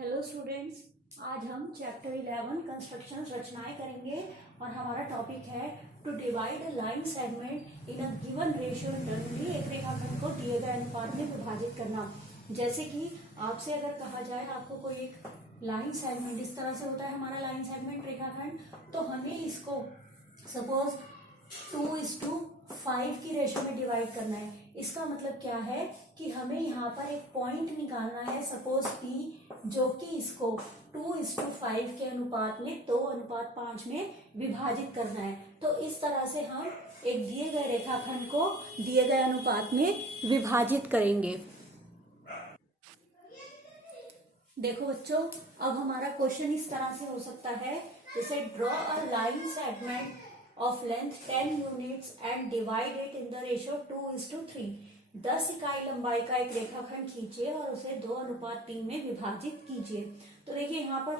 Hello students, आज हम chapter 11 construction रचनाएं करेंगे और हमारा टॉपिक है to divide a line segment in a given ratio internally. एक रेखाखंड को दिए गए अनुपात में विभाजित करना। जैसे कि आपसे अगर कहा जाए आपको कोई एक लाइन सेगमेंट इस तरह से होता है हमारा लाइन सेगमेंट रेखाखंड, तो हमें इसको सपोज 2:5 की रेशियो में डिवाइड करना है। इसका मतलब क्या है कि हमें यहाँ पर एक पॉइंट निकालना है सपोज P, जो कि इसको 2:5 के अनुपात में 2:5 में विभाजित करना है। तो इस तरह से हम एक दिए गए रेखाखंड को दिए गए अनुपात में विभाजित करेंगे। देखो बच्चों, अब हमारा क्वेश्चन इस तरह से हो सकता है, जैसे draw a line segment of length 10 units and divide it in the ratio 2:3। 10 इकाई लंबाई का एक रेखाखंड खींचिए और उसे 2:3 में विभाजित कीजिए। तो देखिए यहाँ पर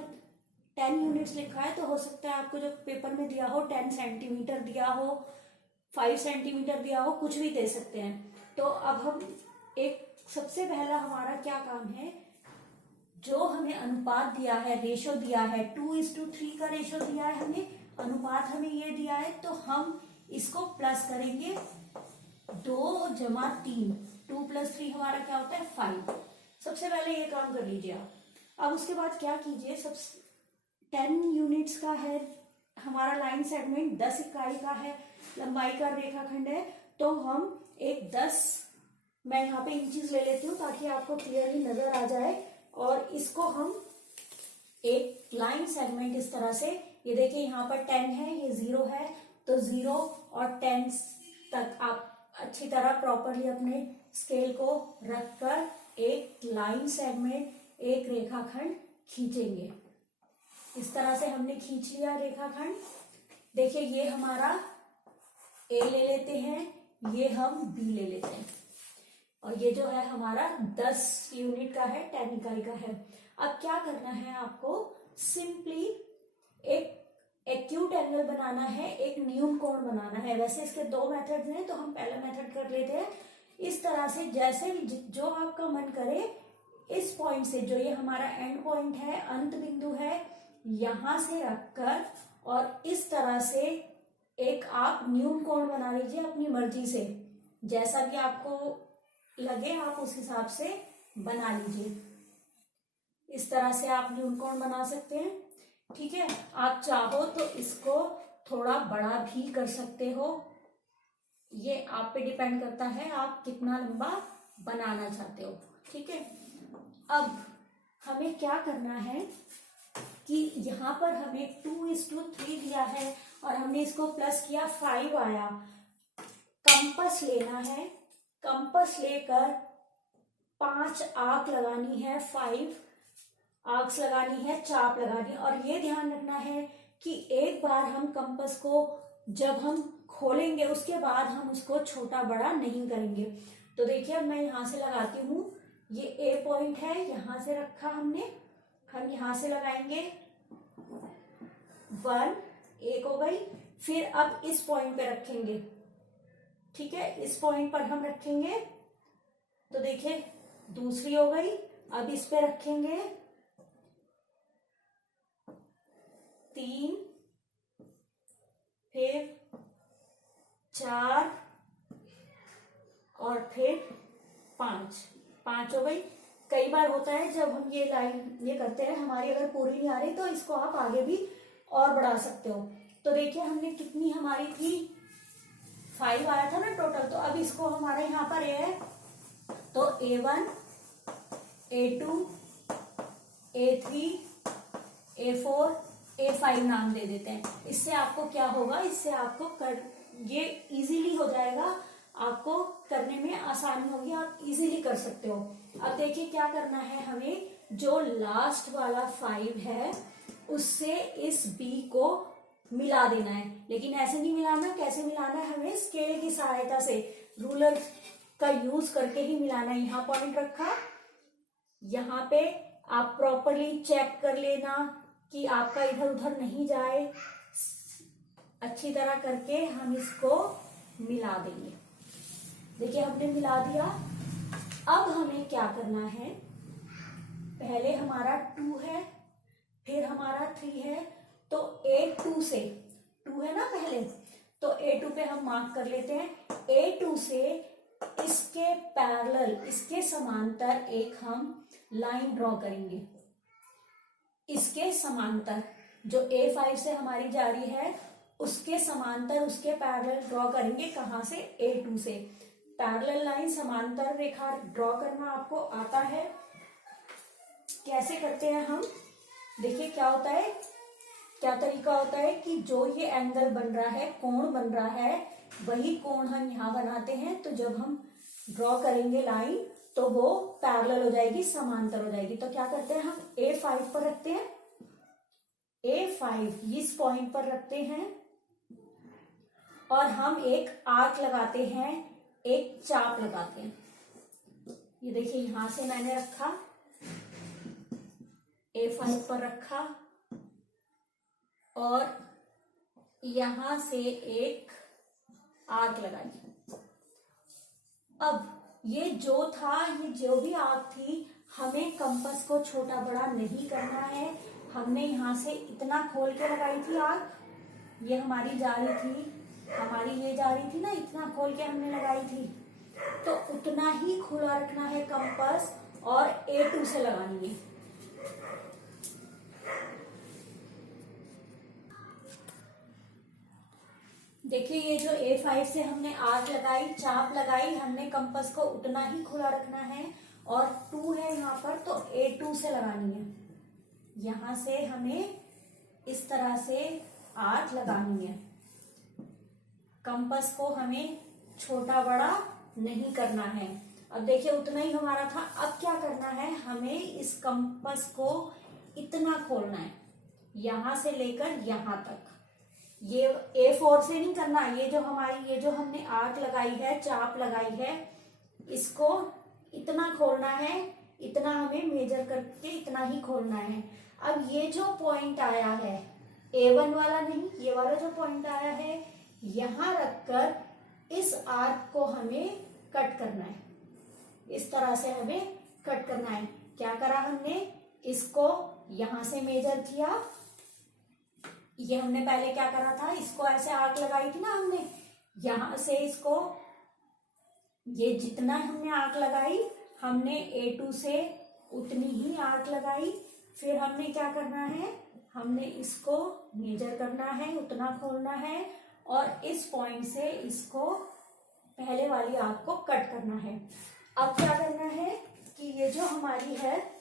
10 यूनिट्स लिखा है, तो हो सकता है आपको जो पेपर में दिया हो 10 सेंटीमीटर दिया हो, 5 सेंटीमीटर दिया हो, कुछ भी दे सकते हैं। तो अब हम एक सबसे पहला हमारा क्या काम है, जो हमें अनुपात दिया है, रेशो दिया है 2:3 का रेशो दिया है, हमें अनुपात हमें ये दिया है, तो हम इसको प्लस करेंगे 2 जमा 3। 2 + 3 हमारा क्या होता है 5। सबसे पहले ये काम कर लीजिए आप। अब उसके बाद क्या कीजिए, सब 10 यूनिट्स का है हमारा लाइन सेगमेंट, 10 इकाई का है लंबाई का रेखाखंड है, तो हम एक 10, मैं यहाँ पे इंचेस ले लेती हूँ ताकि आपको क्लियरली नजर आ जाए। और इसको हम एक लाइन सेगमेंट इस तरह से, ये देखिए यहाँ पर 10 है, ये 0 है, तो 0 और 10 तक आप अच्छी तरह प्रॉपरली अपने स्केल को रखकर एक लाइन सेगमेंट, एक रेखाखंड खींचेंगे। इस तरह से हमने खींच लिया रेखाखंड। देखिए ये हमारा ए ले लेते हैं, ये हम बी ले लेते हैं, और ये जो है हमारा 10 यूनिट का है, 10 इकाई का है। अब क्या करना है आपको, सिंपली एक एक्यूट एंगल बनाना है, एक न्यून कोण बनाना है। वैसे इसके 2 मेथड्स हैं, तो हम पहला मेथड कर लेते हैं। इस तरह से जैसे भी जो आपका मन करे, इस पॉइंट से, जो ये हमारा एंड पॉइंट है, अंत बिंदु है, यहां से रखकर और इस तरह से एक आप न्यून कोण बना लीजिए अपनी मर्जी से। जैसा भी आपको लगे आप उस हिसाब से बना लीजिए। इस तरह से आप न्यून कोण बना सकते हैं, ठीक है। आप चाहो तो इसको थोड़ा बड़ा भी कर सकते हो, ये आप पे डिपेंड करता है आप कितना लंबा बनाना चाहते हो, ठीक है। अब हमें क्या करना है कि यहाँ पर हमें 2:3 दिया है और हमने इसको प्लस किया, 5 आया। कंपास लेना है, कंपास लेकर 5 आर्क लगानी है, 5 आर्क्स लगानी है, चाप लगानी है। और ये ध्यान रखना है कि एक बार हम कंपास को जब हम खोलेंगे उसके बाद हम उसको छोटा बड़ा नहीं करेंगे। तो देखिए मैं यहां से लगाती हूँ, ये ए पॉइंट है, यहां से रखा हमने, हम यहां से लगाएंगे 1, एक हो गई। फिर अब इस पॉइंट पे रखेंगे, ठीक है, इस पॉइंट पर हम रखेंगे, तो देखिए दूसरी हो गई। अब इस पे रखेंगे 3, फिर 4 और फिर 5 हो गई। कई बार होता है जब हम ये लाइन ये करते हैं, हमारी अगर पूरी नहीं आ रही तो इसको आप आगे भी और बढ़ा सकते हो। तो देखिए हमने कितनी हमारी थी, 5 आया था ना टोटल। तो अब इसको हमारे यहाँ पर ए है, तो A1, A2, A3, A4, A5 नाम दे देते हैं। इससे आपको क्या होगा, इससे आपको ये इजीली हो जाएगा, आपको करने में आसानी होगी, आप इजीली कर सकते हो। अब देखिए क्या करना है, हमें जो लास्ट वाला 5 है उससे इस B को मिला देना है। लेकिन ऐसे नहीं मिलाना, कैसे मिलाना है, हमें स्केल की सहायता से, रूलर का यूज करके ही मिलाना है। यहाँ पॉइंट रखा, यहाँ पे आप प्रॉपरली चेक कर लेना कि आपका इधर उधर नहीं जाए, अच्छी तरह करके हम इसको मिला देंगे। देखिए हमने मिला दिया। अब हमें क्या करना है, पहले हमारा 2 है, फिर हमारा 3 है, तो A2 से, 2 है ना पहले, तो A2 पे हम मार्क कर लेते हैं। A2 से इसके पैरेलल, इसके समांतर एक हम लाइन ड्रॉ करेंगे। इसके समांतर जो A5 से हमारी जा रही है उसके समांतर, उसके पैरेलल ड्रॉ करेंगे। कहां से? A2 से। पैरेलल लाइन, समांतर रेखा ड्रॉ करना आपको आता है। कैसे करते हैं हम? देखिए क्या होता है, क्या तरीका होता है कि जो ये एंगल बन रहा है, कोण बन रहा है, वही कोण हम यहाँ बनाते हैं। तो जब हम ड्रॉ करेंगे लाइन तो वो पैरेलल हो जाएगी, समांतर हो जाएगी। तो क्या करते हैं हम? A5 पर रखते हैं, A5 इस पॉइंट पर रखते हैं और हम एक आर्क लगाते हैं, एक चाप लगाते हैं। ये देखिए यहां से मैंने रखा, A5 पर रखा और यहां से एक आर्क लगाई। अब ये जो था, ये जो भी आर्क थी, हमें कंपास को छोटा बड़ा नहीं करना है। हमने यहां से इतना खोल के लगाई थी आर्क, ये हमारी जा रही थी, हमारी ये जा रही थी ना, इतना खोल के हमने लगाई थी, तो उतना ही खुला रखना है कंपास और A2 से लगानी है। देखिए ये जो A5 से हमने आर्क लगाई, चाप लगाई, हमने कंपास को उतना ही खुला रखना है और 2 है यहाँ पर, तो A2 से लगानी है। यहां से हमें इस तरह से आर्क लगानी है। कंपास को हमें छोटा बड़ा नहीं करना है। अब देखिए उतना ही हमारा था। अब क्या करना है? हमें इस कंपास को इतना खोलना है, यहां से लेकर यहां तक। ये A4 से नहीं करना, ये जो हमारी, ये जो हमने आर्क लगाई है, चाप लगाई है, इसको इतना खोलना है, इतना हमें मेजर करके इतना ही खोलना है। अब ये जो पॉइंट आया है, A1 वाला नहीं, ये वाला जो पॉइंट आया है, यहां रखकर इस आर्क को हमें कट करना है। इस तरह से हमें कट करना है। क्या करा हमने? इसको यहां से मेजर किया, ये हमने पहले क्या करा था, इसको ऐसे आर्क लगाई थी ना हमने, यहां से इसको, ये जितना हमने आर्क लगाई, हमने A2 से उतनी ही आर्क लगाई। फिर हमने क्या करना है? हमने इसको मेजर करना है, उतना खोलना है और इस पॉइंट से इसको, पहले वाली आर्क को कट करना है। अब क्या करना है कि ये जो हमारी है,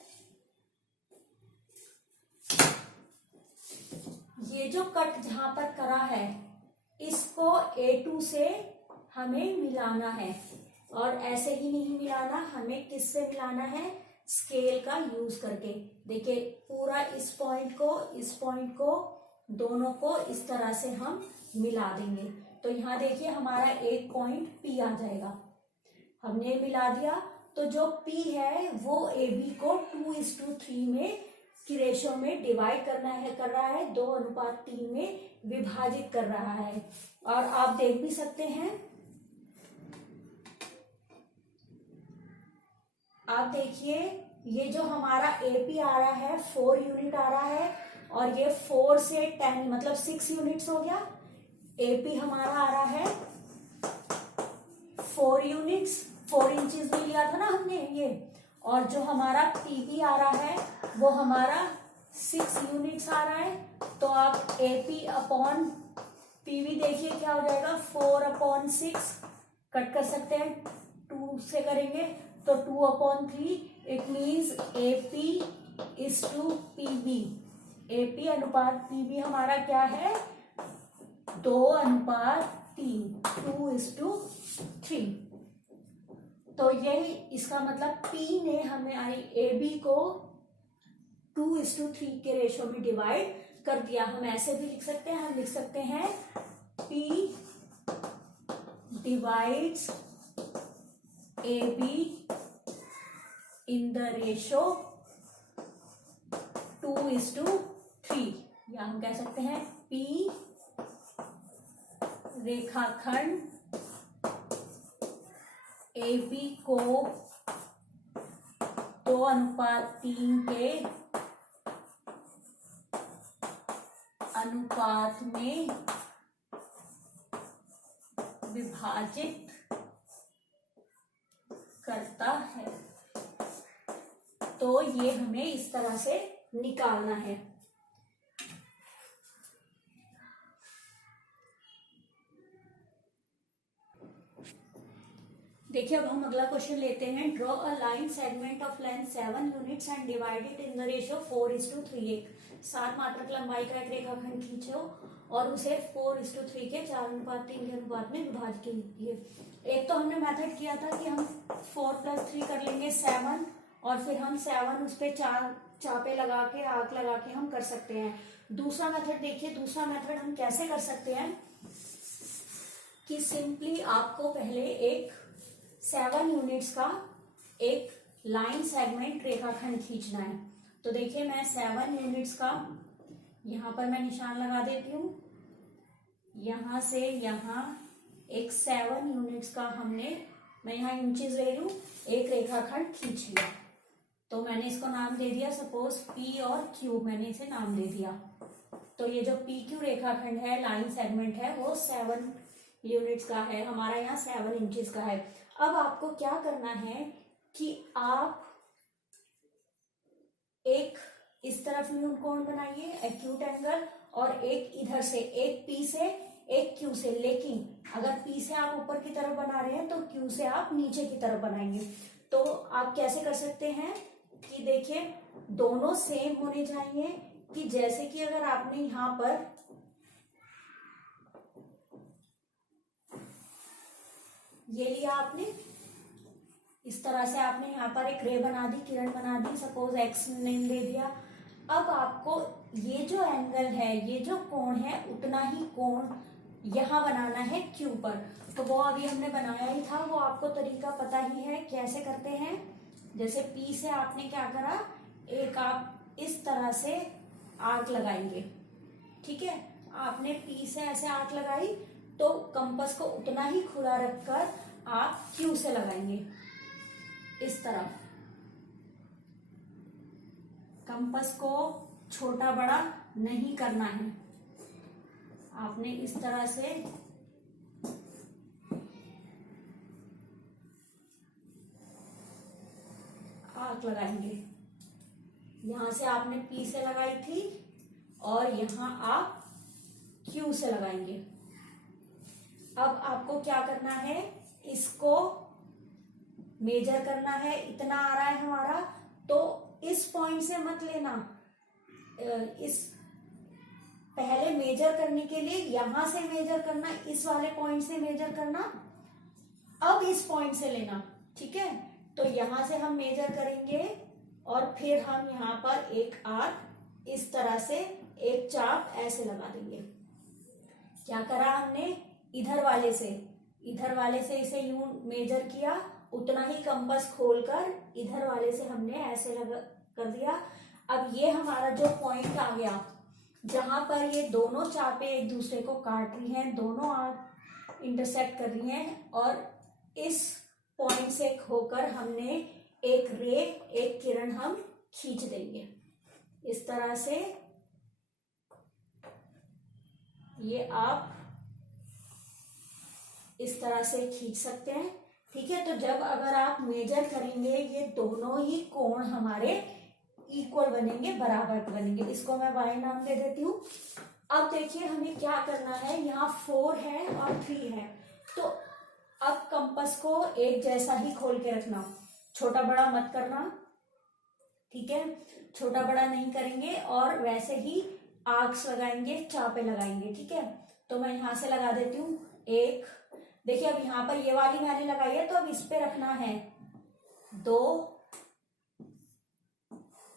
ये जो कट जहां पर करा है, इसको A2 से हमें मिलाना है। और ऐसे ही नहीं मिलाना, हमें किससे मिलाना है? स्केल का यूज करके। देखिए पूरा इस पॉइंट को दोनों को इस तरह से हम मिला देंगे। तो यहाँ देखिए हमारा एक पॉइंट P आ जाएगा। हमने मिला दिया, तो जो P है वो AB को 2:3 में की रेशो में डिवाइड कर रहा है, 2:3 में विभाजित कर रहा है। और आप देख भी सकते हैं, आप देखिए ये जो हमारा AP आ रहा है 4 यूनिट आ रहा है और ये 4 से 10 मतलब 6 यूनिट्स हो गया। AP हमारा आ रहा है 4 यूनिट्स, 4 इंचेस में लिया था ना हमने ये। और जो हमारा PB आ रहा है वो हमारा 6 यूनिट्स आ रहा है। तो आप AP अपॉन PB देखिए क्या हो जाएगा, 4/6 कट कर सकते हैं, 2 से करेंगे तो 2/3। It means AP is to PB। AP अनुपात PB हमारा क्या है? 2:3, 2:3। तो यही इसका मतलब P ने हमारी AB को 2:3 के रेशो में डिवाइड कर दिया। हम ऐसे भी लिख सकते हैं, हम लिख सकते हैं P divides AB in the ratio 2:3, या हम कह सकते हैं P रेखाखंड AB को 2:3 के अनुपात में विभाजित करता है। तो ये हमें इस तरह से निकालना है। देखिए अब हम अगला क्वेश्चन लेते हैं। Draw a line segment of length 7 units and divide it in the ratio 4:3। एक 7 मात्रक लंबाई का एक रेखाखंड खींचो और उसे 4:3 के 4:3 के अनुपात में विभाजित कीजिए। एक तो हमने मेथड किया था कि हम 4 + 3 कर लेंगे 7, और फिर हम 7 उस पे चापे लगा के आग लगा के हम कर सकते हैं। दूसरा मेथड देखिए, दूसरा मेथड हम कैसे कर सकते हैं कि सिंपली आपको पहले एक 7 यूनिट्स का एक लाइन सेगमेंट रेखाखंड खींचना है। तो देखिए मैं 7 यूनिट्स का यहां पर मैं निशान लगा देती हूँ। यहां से यहां एक 7 यूनिट्स का मैं यहां इंचेस ले रही हूं, एक रेखाखंड खींच लिया। तो मैंने इसको नाम दे दिया, सपोज पी और क्यू मैंने इसे नाम दे दिया। तो ये जो पी क्यू रेखाखंड है, लाइन सेगमेंट है, वो 7 यूनिट्स का है, हमारा यहाँ 7 इंचेस का है। अब आपको क्या करना है कि आप एक इस तरफ न्यून कोण बनाइए, एक्यूट एंगल, और एक इधर से, एक पी से एक क्यू से। लेकिन अगर पी से आप ऊपर की तरफ बना रहे हैं तो क्यू से आप नीचे की तरफ बनाएंगे। तो आप कैसे कर सकते हैं कि देखिए दोनों सेम होने चाहिए। कि जैसे कि अगर आपने यहां पर ये लिया, आपने इस तरह से आपने यहाँ पर एक रे बना दी, किरण बना दी, सपोज एक्स नेम दे दिया। अब आपको ये जो एंगल है, ये जो कोण है, उतना ही कोण यहाँ बनाना है क्यू पर। तो वो अभी हमने बनाया ही था, वो आपको तरीका पता ही है कैसे करते हैं। जैसे पी से आपने क्या करा, एक आप इस तरह से आर्क लगाएंगे, ठीक है। आपने पी से ऐसे आर्क लगाई तो कंपास को उतना ही खुला रखकर आप क्यू से लगाएंगे इस तरह। कंपास को छोटा बड़ा नहीं करना है, आपने इस तरह से आर्क लगाएंगे। यहां से आपने पी से लगाई थी और यहां आप क्यू से लगाएंगे। अब आपको क्या करना है, इसको मेजर करना है। इतना आ रहा है हमारा, तो इस पॉइंट से मत लेना, इस पहले मेजर करने के लिए यहां से मेजर करना, इस वाले पॉइंट से मेजर करना, अब इस पॉइंट से लेना, ठीक है। तो यहां से हम मेजर करेंगे और फिर हम यहां पर एक आर्क इस तरह से एक चाप ऐसे लगा देंगे। क्या करा हमने, इधर वाले से इसे यूं मेजर किया, उतना ही कंपास खोलकर इधर वाले से हमने ऐसे लगा कर दिया। अब ये हमारा जो पॉइंट आ गया, जहां पर ये दोनों चापे एक दूसरे को काट रही हैं, दोनों आर्क इंटरसेक्ट कर रही हैं, और इस पॉइंट से होकर हमने एक रे, एक किरण हम खींच देंगे इस तरह से। ये आप इस तरह से खींच सकते हैं, ठीक है। तो जब अगर आप मेजर करेंगे, ये दोनों ही कोण हमारे इक्वल बनेंगे, बराबर बनेंगे। इसको मैं y नाम दे देती हूँ। अब देखिए हमें क्या करना है, यहाँ 4 है और 3 है। तो अब कंपास को एक जैसा ही खोल के रखना, छोटा बड़ा मत करना, ठीक है। छोटा बड़ा नहीं करेंगे और वैसे ही आर्क्स लगाएंगे, चापे लगाएंगे, ठीक है। तो मैं यहां से लगा देती हूँ एक। देखिए अब यहाँ पर ये वाली मैंने लगाई है, तो अब इस पे रखना है 2,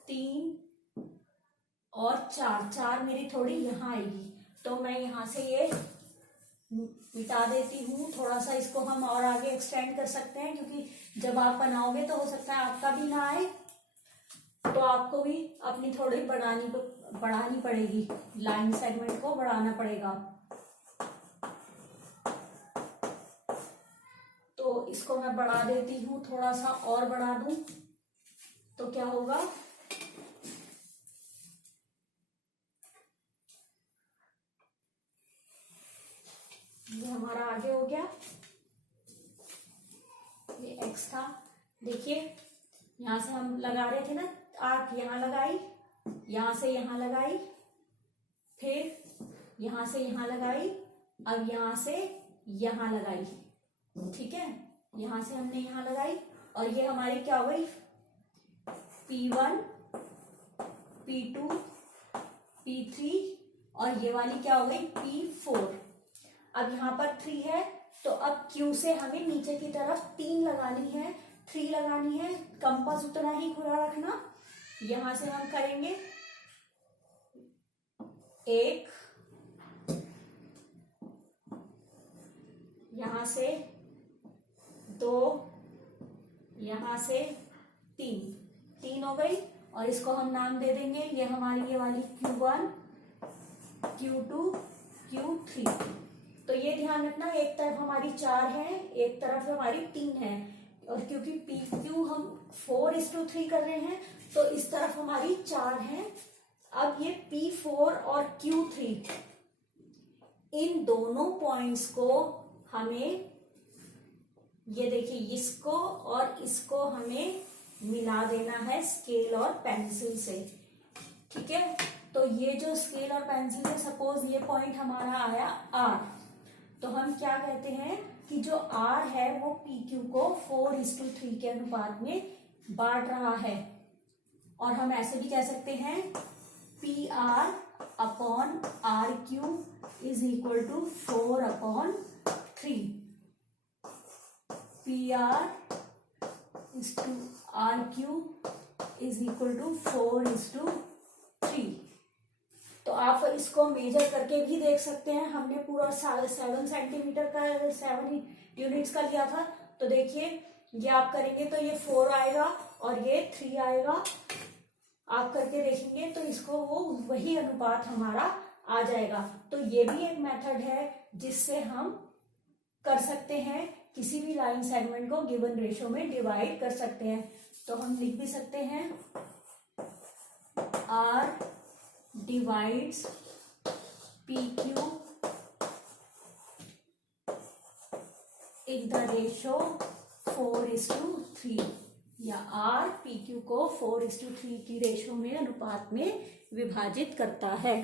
3 और 4 मेरी थोड़ी यहाँ आएगी, तो मैं यहाँ से ये मिटा देती हूँ। थोड़ा सा इसको हम और आगे एक्सटेंड कर सकते हैं, क्योंकि जब आप बनाओगे तो हो सकता है आपका भी ना आए, तो आपको भी अपनी थोड़ी बढ़ानी पड़ेगी, लाइन सेगमेंट को बढ़ाना पड़ेगा। तो इसको मैं बढ़ा देती हूँ, थोड़ा सा और बढ़ा दूं। तो क्या होगा, ये हमारा आगे हो गया, ये x था। देखिए यहां से हम लगा रहे थे ना आर्क, यहां लगाई, यहां से यहां लगाई, फिर यहां से यहां लगाई, अब यहां से यहां लगाई, ठीक है, यहां से हमने यहां लगाई, और ये हमारी क्या हो गई, P1, P2, P3, और ये वाली क्या हो गई, P4। अब यहाँ पर 3 है, तो अब Q से हमें नीचे की तरफ 3 लगानी है, 3 लगानी है, कंपास उतना ही खुला रखना। यहां से हम करेंगे 1, यहां से 2, यहां से 3 हो गई, और इसको हम नाम दे देंगे, ये हमारी ये वाली Q1, Q2, Q3। तो ये ध्यान रखना, एक तरफ हमारी 4 है, एक तरफ हमारी 3 है, और क्योंकि PQ हम 4:3 कर रहे हैं, तो इस तरफ हमारी 4 है। अब ये P4 और Q3, इन दोनों पॉइंट्स को हमें, ये देखिए इसको और इसको हमें मिला देना है स्केल और पेंसिल से, ठीक है। तो ये जो स्केल और पेंसिल से, सपोज ये पॉइंट हमारा आया R, तो हम क्या कहते हैं कि जो R है वो PQ को 4:3 के अनुपात में बांट रहा है, और हम ऐसे भी कह सकते हैं PR upon RQ is equal to 4/3। PR is to RQ is equal to 4:3। तो आप इसको मेजर करके भी देख सकते हैं, हमने पूरा 7 सेंटीमीटर का 7 यूनिट्स का लिया था, तो देखिए ये आप करेंगे तो ये 4 आएगा और ये 3 आएगा, आप करके देखेंगे तो इसको वो वही अनुपात हमारा आ जाएगा। तो ये भी एक मेथड है जिससे हम कर सकते हैं, किसी भी लाइन सेगमेंट को गिवन रेशो में डिवाइड कर सकते हैं। तो हम लिख भी सकते हैं R divides PQ in the ratio 4:3, या R PQ को 4:3 की रेशो में अनुपात में विभाजित करता है।